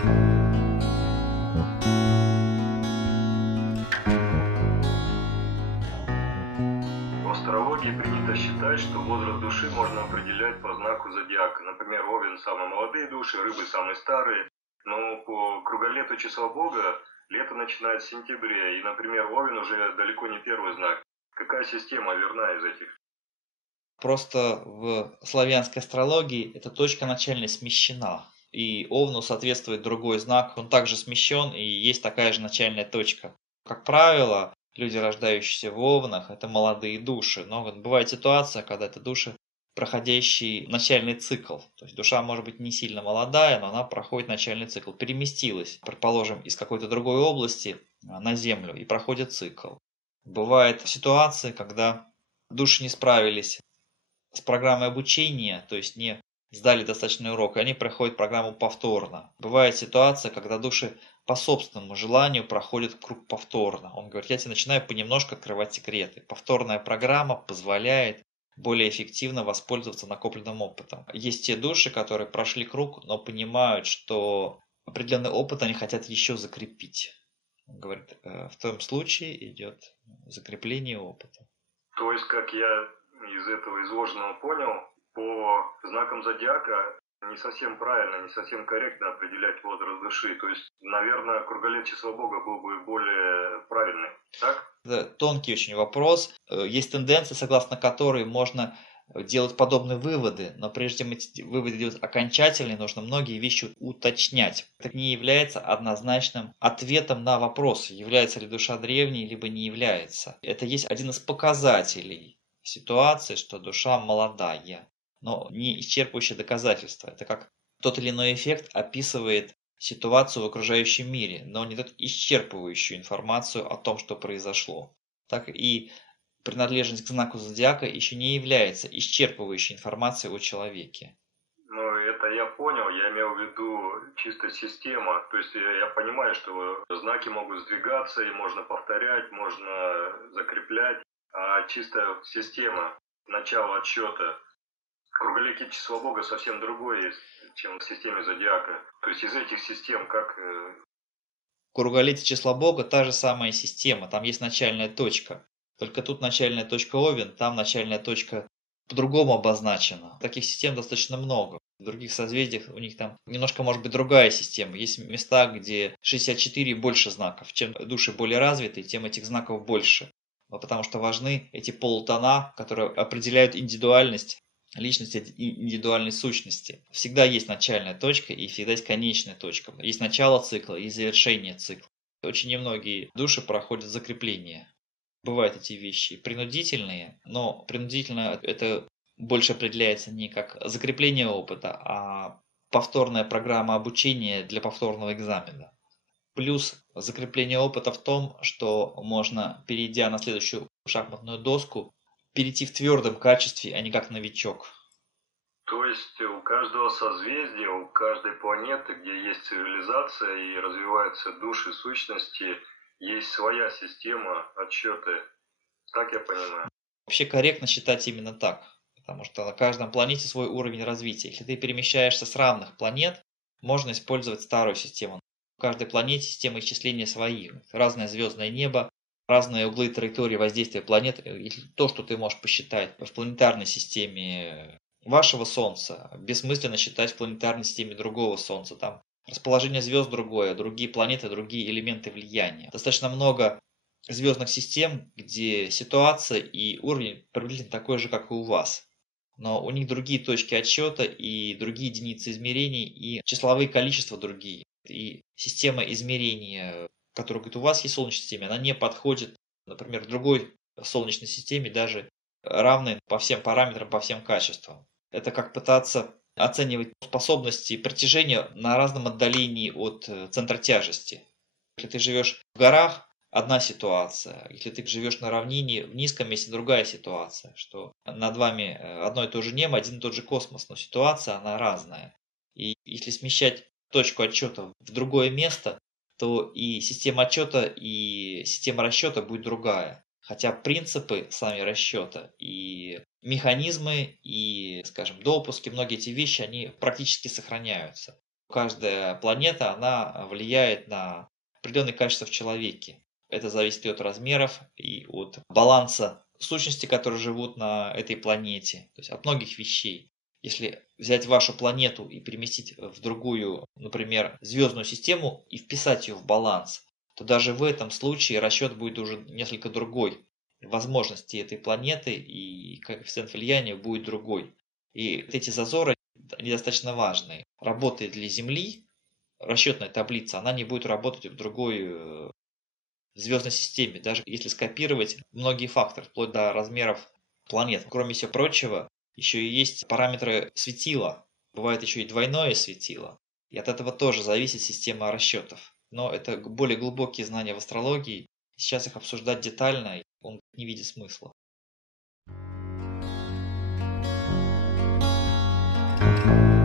В астрологии принято считать, что возраст души можно определять по знаку зодиака. Например, Овен – самые молодые души, Рыбы – самые старые. Но по круголету числа Бога лето начинает с сентября, и, например, Овен уже далеко не первый знак. Какая система верна из этих? Просто в славянской астрологии эта точка начальной смещена. И Овну соответствует другой знак, он также смещен, и есть такая же начальная точка. Как правило, люди, рождающиеся в Овнах, это молодые души. Но вот бывает ситуация, когда это души, проходящие начальный цикл. То есть душа может быть не сильно молодая, но она проходит начальный цикл. Переместилась, предположим, из какой-то другой области на Землю и проходит цикл. Бывают ситуации, когда души не справились с программой обучения, то есть не сдали достаточный урок, и они проходят программу повторно. Бывает ситуация, когда души по собственному желанию проходят круг повторно. Он говорит, я тебе начинаю понемножку открывать секреты. Повторная программа позволяет более эффективно воспользоваться накопленным опытом. Есть те души, которые прошли круг, но понимают, что определенный опыт они хотят еще закрепить. Он говорит, в том случае идет закрепление опыта. То есть, как я из этого изложенного понял, по знакам зодиака не совсем правильно, не совсем корректно определять возраст души. То есть, наверное, круголет числа Бога был бы более правильный, так? Это тонкий очень вопрос. Есть тенденция, согласно которой можно делать подобные выводы, но прежде чем эти выводы делать окончательные, нужно многие вещи уточнять. Это не является однозначным ответом на вопрос, является ли душа древней, либо не является. Это есть один из показателей ситуации, что душа молодая, но не исчерпывающее доказательство. Это как тот или иной эффект описывает ситуацию в окружающем мире, но не дает исчерпывающую информацию о том, что произошло. Так и принадлежность к знаку зодиака еще не является исчерпывающей информацией о человеке. Ну, это я понял, я имел в виду чисто система. То есть я понимаю, что знаки могут сдвигаться, и можно повторять, можно закреплять. А чисто система, начало отсчета. В круголете числа Бога совсем другое есть, чем в системе зодиака. То есть из этих систем как... В круголете числа Бога та же самая система, там есть начальная точка. Только тут начальная точка Овен, там начальная точка по-другому обозначена. Таких систем достаточно много. В других созвездиях у них там немножко может быть другая система. Есть места, где 64 и больше знаков. Чем души более развиты, тем этих знаков больше. Потому что важны эти полутона, которые определяют индивидуальность личности, индивидуальной сущности. Всегда есть начальная точка и всегда есть конечная точка. Есть начало цикла и завершение цикла. Очень немногие души проходят закрепление. Бывают эти вещи принудительные, но принудительно это больше определяется не как закрепление опыта, а повторная программа обучения для повторного экзамена. Плюс закрепление опыта в том, что можно, перейдя на следующую шахматную доску, перейти в твердом качестве, а не как новичок. То есть у каждого созвездия, у каждой планеты, где есть цивилизация и развиваются души, сущности, есть своя система отсчета. Так я понимаю. Вообще корректно считать именно так, потому что на каждом планете свой уровень развития. Если ты перемещаешься с равных планет, можно использовать старую систему. В каждой планете система исчисления свои. Разное звездное небо, разные углы траектории воздействия планет. Если то, что ты можешь посчитать в планетарной системе вашего Солнца, бессмысленно считать в планетарной системе другого Солнца. Там расположение звезд другое, другие планеты, другие элементы влияния. Достаточно много звездных систем, где ситуация и уровень приблизительно такой же, как и у вас. Но у них другие точки отсчета и другие единицы измерений, и числовые количества другие. И система измерения, которая говорит, у вас есть в Солнечной системе, она не подходит, например, другой Солнечной системе, даже равной по всем параметрам, по всем качествам. Это как пытаться оценивать способности притяжения на разном отдалении от центра тяжести. Если ты живешь в горах, одна ситуация. Если ты живешь на равнине, в низком месте другая ситуация. Что над вами одно и то же небо, один и тот же космос, но ситуация она разная. И если смещать точку отсчета в другое место, то и система отсчета, и система расчета будет другая. Хотя принципы сами расчета и механизмы, и, скажем, допуски, многие эти вещи, они практически сохраняются. Каждая планета, она влияет на определенные качества в человеке. Это зависит и от размеров, и от баланса сущностей, которые живут на этой планете. То есть от многих вещей. Если взять вашу планету и переместить в другую, например, звездную систему и вписать ее в баланс, то даже в этом случае расчет будет уже несколько другой. Возможности этой планеты и коэффициент влияния будет другой. И эти зазоры они достаточно важные. Работает для Земли расчетная таблица, она не будет работать в другой звездной системе, даже если скопировать многие факторы, вплоть до размеров планет. Кроме всего прочего, еще и есть параметры светила. Бывает еще и двойное светило. И от этого тоже зависит система расчетов. Но это более глубокие знания в астрологии. Сейчас их обсуждать детально, он не видит смысла. Thank you.